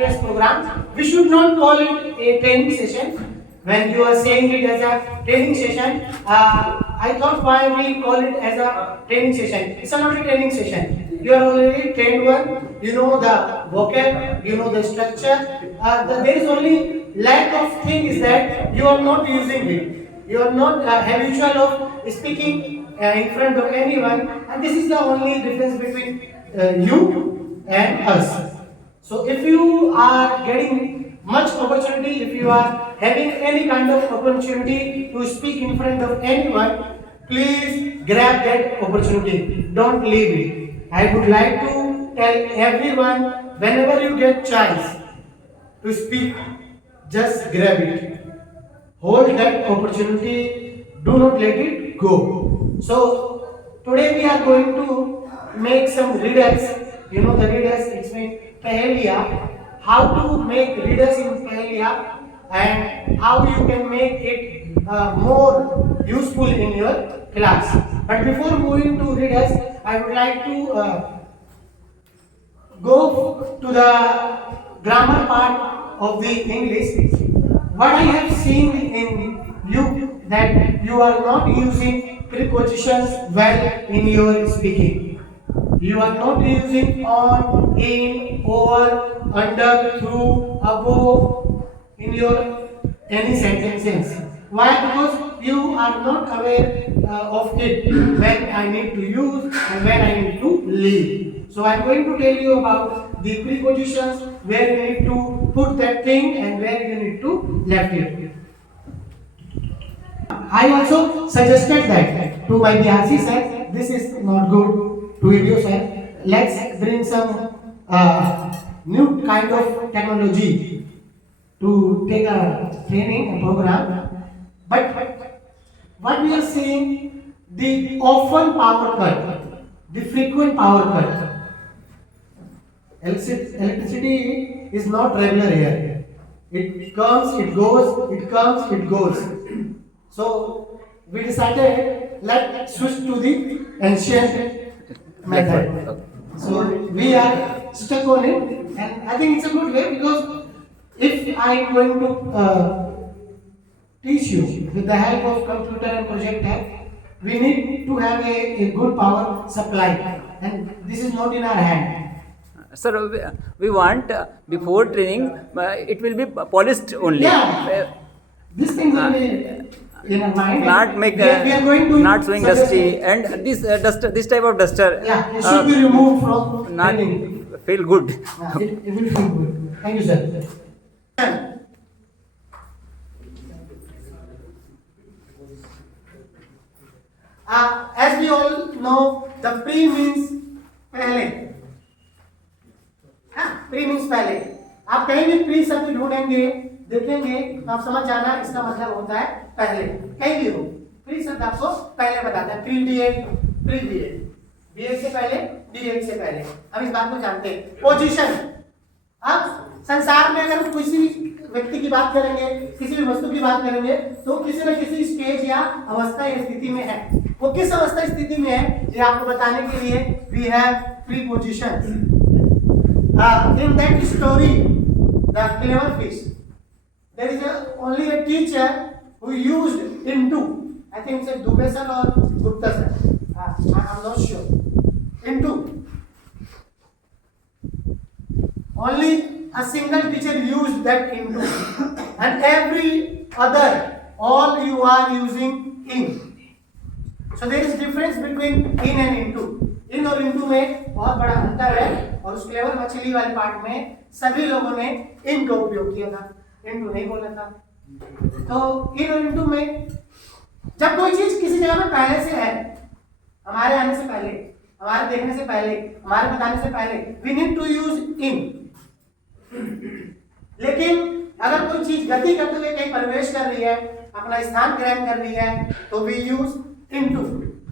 test program. We should not call it a training session. When you are saying it as a training session, I thought why we call it as a training session. It's not a training session. You are already trained one. You know the vocab, you know the structure. There is only lack of thing is that you are not using it. You are not habitual of speaking in front of anyone, and this is the only difference between you and us. So if you are getting much opportunity, if you are having any kind of opportunity to speak in front of anyone, please grab that opportunity. Don't leave it. I would like to tell everyone, whenever you get chance to speak, just grab it. Hold that opportunity. Do not let it go. So today we are going to make some riddles. You know the riddles, it's mean pahelia. How to make riddles in pahelia and how you can make it more useful in your class. But before moving to riddles, I would like to go to the grammar part of the English. What I have seen in you that you are not using prepositions well in your speaking. You are not using on, in, over, under, through, above in your any sentences. Why? Because you are not aware of it when I need to use and when I need to leave. So I am going to tell you about the prepositions, where you need to put that thing and where you need to left it. I also suggested that to my BRC sir, this is not good to video sir. Let's bring some new kind of technology to take a training program. But what we are saying, the often power cut, the frequent power cut. Electricity is not regular here. It comes, it goes, it comes, it goes. So we decided let's switch to the ancient method. So we are stuck on it, and I think it's a good way because if I am going to teach you with the help of computer and projector, we need to have a good power supply, and this is not in our hand. Sir, we want before training it will be polished only. Yeah, this thing will be in our mind. Not make we are going to not showing dusty and this duster, this type of duster. Yeah, it should be removed from not training. feel good. Yeah, it will feel good. Thank you, sir. As we all know, the pre means पहले. Pre means पहले. आप कहीं भी pre शब्द ढूंढेंगे, देखेंगे तो आप समझ जाना इसका मतलब होता है पहले. कहीं भी हो प्री शब्द आपको पहले बताता है. Pre BEd, pre BEd, BEd से पहले, डीएड से पहले. अब इस बात को जानते हैं. पोजीशन. अब संसार में अगर किसी व्यक्ति की बात करेंगे, किसी भी वस्तु की बात करेंगे, तो किसी न किसी स्टेज या अवस्था या स्थिति में है. वो किस अवस्था स्थिति में है ये आपको बताने के लिए we have prepositions. In that story, the clever fish, there is only a teacher who used into. I think it's a Dubey sir or Gupta sir. I'm not sure. Into. Only a single teacher used that into, and every other, all you are using in. So there is difference between in and into. इन और into में बहुत बड़ा अंतर है, और उस clever मछली वाले पार्ट में सभी लोगों ने इन का उपयोग किया था, इंटू नहीं बोला था. तो इन और इंटू में जब कोई चीज किसी जगह में पहले से है, हमारे आने से पहले, हमारे देखने से पहले, हमारे बताने से पहले, we need to use in. लेकिन अगर कोई चीज गति करते हुए कहीं प्रवेश कर रही है, अपना स्थान ग्रहण कर रही है, तो वी यूज इनटू.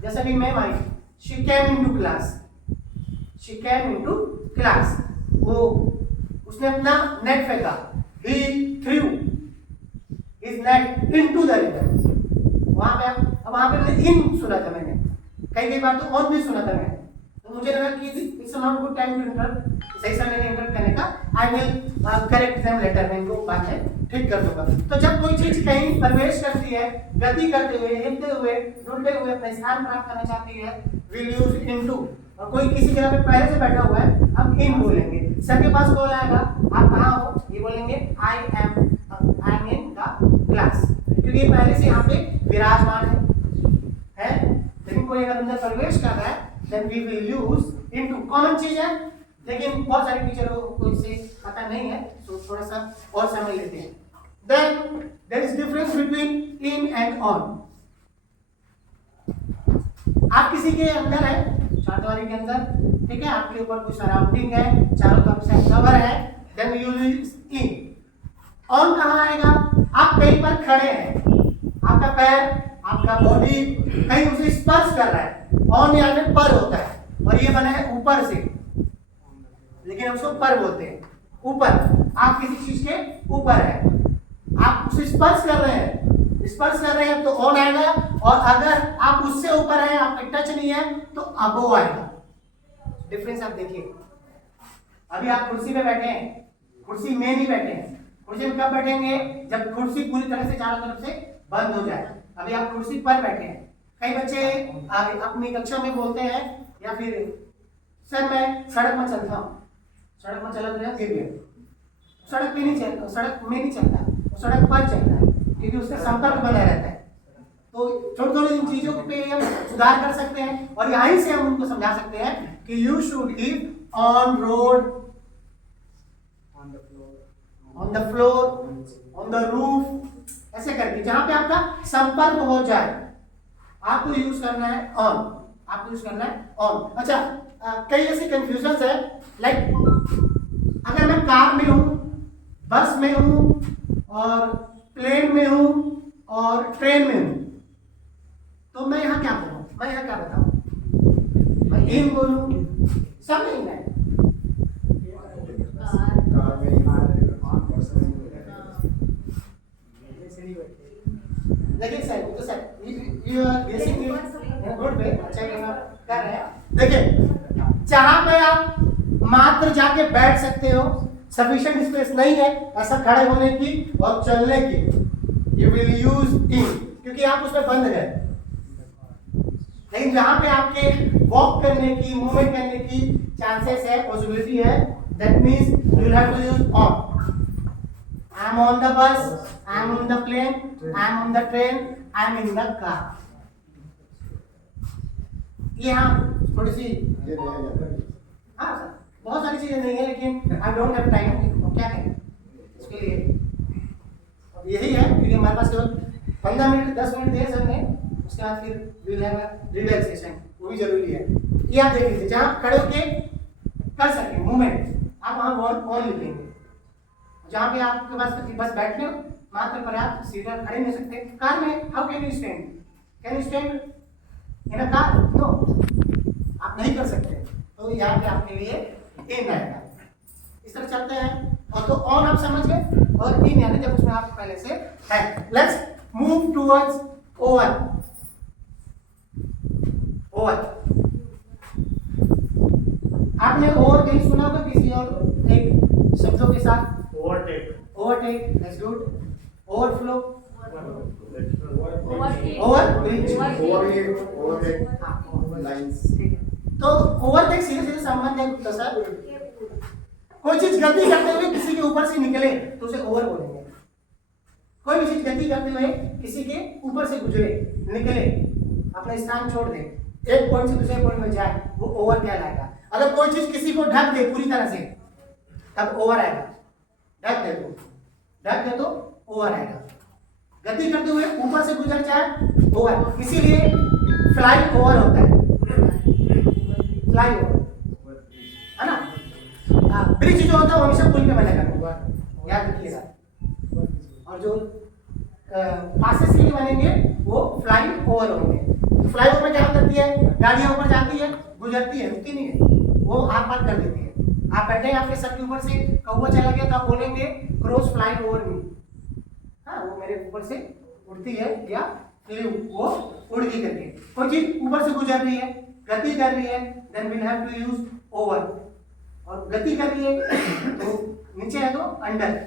जैसे कि ma'am I, she came into class, she came into class. वो उसने अपना नेट फेंका, he threw his net into the river. वहाँ पे इन सुना था मैंने, कई बार तो ऑन भी सुना था मैंने. तो मुझे लगा कि it's not good time to interrupt, सही समय मैंने इंटरप्ट करने का, I will correct them later, मैं इनको बाद में ठीक कर दूंगा। तो जब कोई चीज कहीं प्रवेश करती है, गति करते हुए, हिलते हुए, डुलते हुए अपना स्थान प्राप्त करना चाहती है, विल यूज इनटू। और कोई किसी जगह पे पहले से बैठा हुआ है, हम इन बोलेंगे। सर के पास कॉल आएगा, आप कहाँ हो, ये बोलेंगे I am in the class, क्योंकि ये पहले से यहाँ पे विराजमान है। लेकिन कोई अगर अंदर प्रवेश कर रहा है, then we will use into. Common चीज है, लेकिन बहुत सारे टीचरों को इससे पता नहीं है, तो थोड़ा सा और समय लेते हैं। Then there is difference between in and on. आप किसी के अंदर है, चारदीवारी के अंदर, ठीक है, आपके ऊपर कुछ सराउंडिंग है, चारों तरफ से कवर है, then you use in. On कहाँ आएगा? आप कहीं पर खड़े हैं, आपका पैर, आपका बॉडी कहीं उसे स्पर्श कर रहा है, ऑन यानी पर होता है, और ये बना है ऊपर से, लेकिन हम उसको पर बोलते हैं। ऊपर, आप किसी चीज के ऊपर है, आप उसे स्पर्श कर रहे हैं, स्पर्श कर रहे हैं तो ऑन आएगा, और अगर आप उससे ऊपर हैं, आप टच नहीं है, तो अबोव आएगा। डिफरेंस आप देखिए। अभी आप कुर्सी पे बैठे हैं, कुर्सी में नहीं बैठे हैं। कुर्सी में कब बैठेंगे? जब कुर्सी पूरी तरह से चारों तरफ से बंद हो जाए। अभी आप कुर्सी पर बैठे हैं। कई बच्चे अपनी कक्षा में बोलते हैं, या फिर सर मैं सड़क में चलता हूँ, सड़क में चला गया गिर गया। सड़क पे नहीं चलता, सड़क में नहीं चलता, वो सड़क पर चलता है, क्योंकि उसका संपर्क बना रहता है। तो छोटी छोटी इन चीजों पे हम सुधार कर सकते हैं, और यहीं से हम उनको समझा सकते हैं कि you should leave on road, on the floor, on the roof, ऐसे करके जहां पे आपका संपर्क हो जाए, आपको यूज करना है ऑन, आपको यूज करना है ऑन। अच्छा, कई ऐसे कंफ्यूजन है, लाइक अगर मैं कार में हूं, बस में हूं, और प्लेन में हूं, और ट्रेन में हूं, तो मैं यहाँ क्या बोलूं? मैं यहाँ क्या बताऊं? मैं इन बोलूं? सब नहीं है। लेकिन सर तो sir you are basically good way, अच्छा कर रहे हैं। देखिए, जहां पे आप मात्र जाके बैठ सकते हो, सफिशिएंट स्पेस नहीं है ऐसा खड़े होने की और चलने की, यू विल यूज इन, क्योंकि आप उसमें बंद गए। लेकिन जहां पे आपके वॉक करने की, मूवमेंट करने की चांसेस है, पॉसिबिलिटी है, that means you will have to use on. I am on the bus, I am on the plane, I am on the train, I am in the car. ये हाँ थोड़ी सी, हाँ sir बहुत सारी चीजें नहीं है, लेकिन I don't have time, तो क्या करें इसके लिए? अब यही है, क्योंकि हमारे पास केवल 15 मिनट 10 मिनट दिए सर ने, उसके बाद फिर we'll have a रिलैक्सेशन, वो भी जरूरी है। ये आप देख लीजिए, जहाँ खड़े होके कर सकें मूवमेंट, आप वहाँ ऑन लिखेंगे। जहाँ पे आपके पास बस बैठने मात्र पर्याप्त सीट, आप खड़े नहीं सकते। कार में how can you stand? Can you stand in a car? No, आप नहीं कर सकते। तो यहाँ पे आपके लिए इन आएगा। इस तरह चलते हैं, और तो ऑन आप समझ गए, और इन यानी जब उसमें आप पहले से है। Let's move towards over. Over, आपने ओवर कहीं सुना होगा किसी और एक शब्दों के साथ? Overtake. Overtake, that's good. Overflow, Overbridge. overbridge, Overhead. Lines. तो ओवरटेक सीधे सीधे संबंध है तो सर, कोई चीज गति करते हुए किसी के ऊपर से निकले तो उसे ओवर बोलेंगे। कोई भी चीज गति करते हुए किसी के ऊपर से गुजरे, निकले, अपना स्थान छोड़ दे, एक पॉइंट से दूसरे पॉइंट में जाए, वो ओवर कहलाएगा। अगर कोई चीज किसी को ढक दे पूरी तरह से, तब ओवर आएगा। ढक दे तो ओवर आएगा। गति करते हुए ऊपर से गुजर जाए, ओवर। इसीलिए फ्लाई ओवर होता है, फ्लाई ओवर, है ना। ब्रिज जो होता है वो हमेशा पुल पे बनेगा, याद रखिएगा। और जो पासेस के लिए बनेंगे वो फ्लाई ओवर होंगे। फ्लाई ओवर में क्या करती है? गाड़ियां ऊपर जाती है, गुजरती है, रुकती नहीं है, वो आर पार कर देती है। आप बैठे हैं, आपके सर के ऊपर से कौवा चला गया तो आप बोलेंगे क्रॉस फ्लाई ओवर मी, हाँ वो मेरे ऊपर से उड़ती है, या वो उड़ गई करके। कोई चीज ऊपर से गुजर रही है, गति कर रही है, then will have to use over. और गति करनी है तो नीचे है तो अंडर।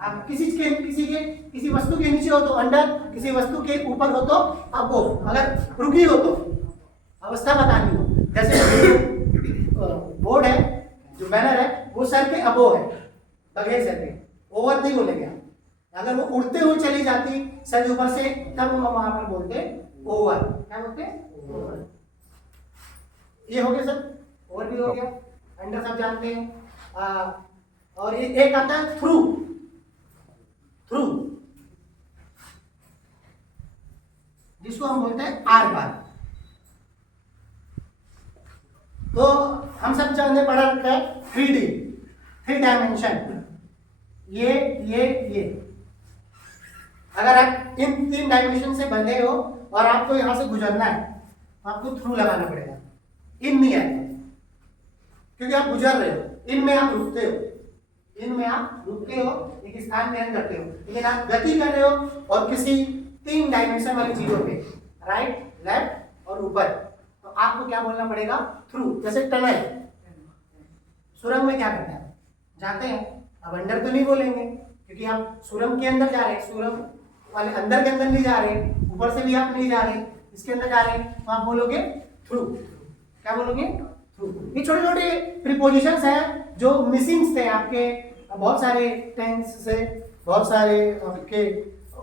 आप किसी वस्तु के नीचे हो तो अंडर, किसी वस्तु के ऊपर हो तो अबोव। अगर रुकी हो तो अवस्था बतानी हो, जैसे बोर्ड है, जो बैनर है वो सर के अबोव है, बगैर सर के, ओवर नहीं बोलेंगे आप। अगर वो उड़ते हुए चली जाती सर के ऊपर से, तब हम वहां पर बोलते ओवर। क्या बोलते हैं? ओवर। ये हो गया सर, ओवर भी हो गया, अंडर सब जानते हैं। और एक आता है थ्रू। थ्रू जिसको हम बोलते हैं आर पार। तो हम सब जानते पढ़ा रखा है 3D, 3 डायमेंशन, ये। अगर आप इन 3 डायमेंशन से बंधे हो और आपको यहां से गुजरना है तो आपको थ्रू लगाना पड़ेगा। इन नहीं आएगा क्योंकि आप गुजर रहे हो, इनमें आप रुकते हो, एक स्थान ग्रहण करते हो, लेकिन आप गति कर रहे हो और किसी 3 डायमेंशन वाली चीजों पे, राइट, लेफ्ट और ऊपर, तो आपको क्या बोलना पड़ेगा? थ्रू। जैसे टनल, सुरंग में क्या करते हैं? जाते हैं। अब अंडर तो नहीं बोलेंगे क्योंकि आप सुरंग के अंदर जा रहे हैं, सुरंग वाले अंदर के अंदर नहीं जा रहे, ऊपर से भी आप नहीं जा रहे, इसके अंदर जा रहे हैं, तो आप बोलोगे थ्रू। क्या बोलोगे? थ्रू। ये छोटे छोटे प्रीपोजिशंस हैं जो मिसिंग थे आपके बहुत सारे टेंस से, बहुत सारे आपके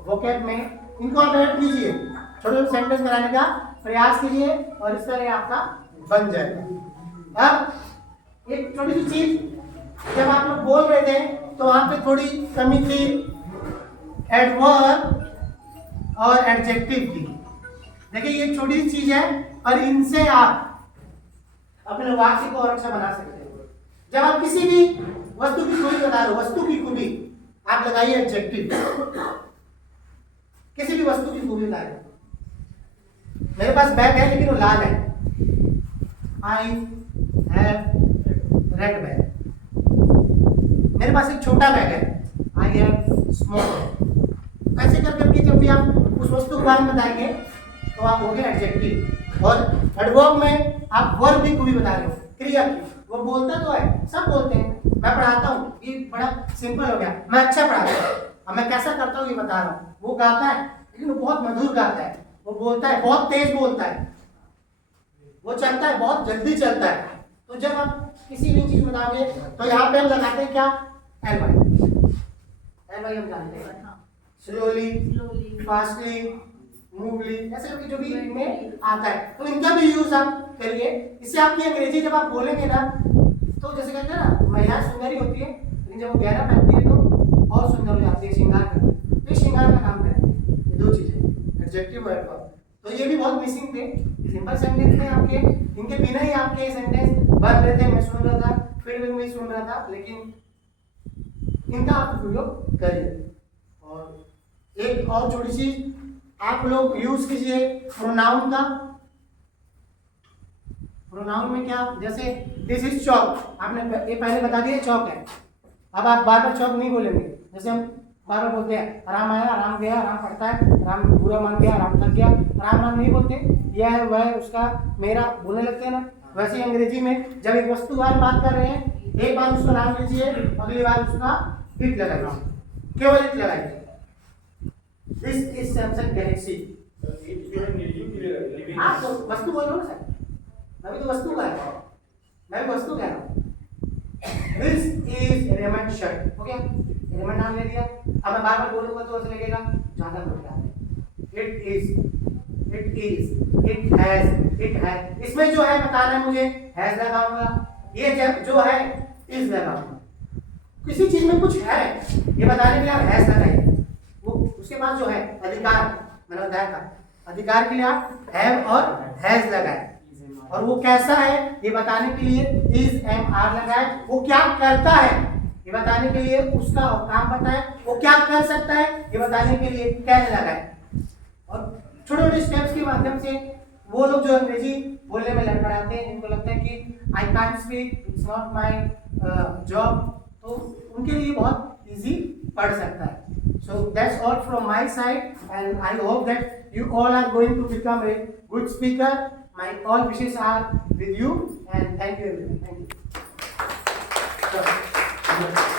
वोकैब में। इनको आप ऐड कीजिए, छोटे छोटे सेंटेंस बनाने का प्रयास कीजिए और इस तरह आपका बन जाएगा। अब एक छोटी सी चीज, जब आप लोग बोल रहे थे तो वहां पे थोड़ी कमी थी एडवर्ब और एडजेक्टिव की। देखिए ये छोटी सी चीज है और इनसे आप अपने वाक्य को और अच्छा बना सकते हो। जब आप किसी भी वस्तु की खूबी बता रहे हो, वस्तु की खूबी, आप लगाइए एडजेक्टिव। किसी भी वस्तु की खूबी बता रहे हो, मेरे पास बैग है लेकिन वो लाल है, आई हैव रेड बैग। मेरे पास एक छोटा बैग है, आई हैव स्मॉल बैग। ऐसे कर करके जब भी आप उस वस्तु के बारे में बताएंगे तो आप हो गए एडजेक्टिव। और एडवर्ब में आप वर्ब की खूबी बता रहे हो, क्रिया की। वो बोलता तो है, सब बोलते हैं, मैं पढ़ाता हूँ, ये बड़ा सिंपल हो गया, मैं अच्छा पढ़ाता हूँ, अब मैं कैसा करता हूँ ये बता रहा हूँ। वो गाता है लेकिन वो बहुत मधुर गाता है, वो बोलता है बहुत तेज बोलता है, वो चलता है बहुत जल्दी चलता है। तो जब आप किसी भी चीज बताओगे तो यहाँ पे हम लगाते हैं क्या? एल वाई हम जानते हैं, स्लोली, फास्टली, मूवली, ऐसे करके जो भी इनमें आता है, तो इनका भी यूज आप करिए। इससे आपकी अंग्रेजी जब आप बोलेंगे ना, तो जैसे कहते हैं ना, महिला सुंदरी होती है लेकिन जब वो गहना पहनती है तो और सुंदर हो जाती है, श्रृंगार करती है। तो श्रृंगार का काम करें ये 2 चीजें, एडजेक्टिव और एडवर्ब। तो ये भी बहुत मिसिंग थे, सिंपल सेंटेंस थे आपके, इनके बिना ही आपके सेंटेंस बन रहे थे। मैं सुन रहा था, फिर भी मैं सुन रहा था, लेकिन इनका आप उपयोग करिए। और एक और छोटी चीज आप लोग यूज कीजिए प्रोनाउन का। प्रोनाउन में क्या, जैसे दिस इज चौक, आपने ये पहले बता दिया चौक है। अब आप बार बार चौक नहीं बोलेंगे, जैसे हम बार बार बोलते हैं राम आया, राम गया, राम पढ़ता है, राम बुरा मान गया, राम थक गया, राम नहीं बोलते, यह है वह है उसका मेरा बोलने लगते हैं ना। वैसे अंग्रेजी में जब एक वस्तु बारे बात कर रहे हैं, एक बार उसका नाम लीजिए, अगली बार उसका इट लगाइए, केवल इट लगाइए। This is Samsung Galaxy. आप तो वस्तु बोल रहे हो ना सर, मैं भी तो वस्तु कह रहा हूँ, मैं भी वस्तु कह रहा हूँ। दिस इज रेमंड शर्ट, हो गया, रेमंड नाम ले दिया। अब मैं बार बार बोलूंगा तो ऐसे लगेगा ज्यादा बोल रहा है। इट इज, इट हैज, इसमें जो है बताना है मुझे, हैज लगाऊंगा, ये जो है इज लगाऊंगा। किसी चीज में कुछ है ये बताने के लिए आप हैज लगाइए। वो उसके पास जो है अधिकार, मैंने बताया था, अधिकार के लिए आप हैव और हैज लगाए। और वो कैसा है ये बताने के लिए इज एम आर लगाए। वो क्या करता है ये बताने के लिए उसका काम बताए। वो क्या कर सकता है ये बताने के लिए कैन लगाए। और छोटे छोटे स्टेप्स के माध्यम से वो लोग जो अंग्रेजी बोलने में लड़खड़ाते हैं, इनको लगता है कि I can't speak, it's not my job, तो उनके लिए बहुत इजी पड़ सकता है। So that's all from my side, and I hope that you all are going to become a good speaker. My all wishes are with you, and thank you everyone. Thank you. Sure.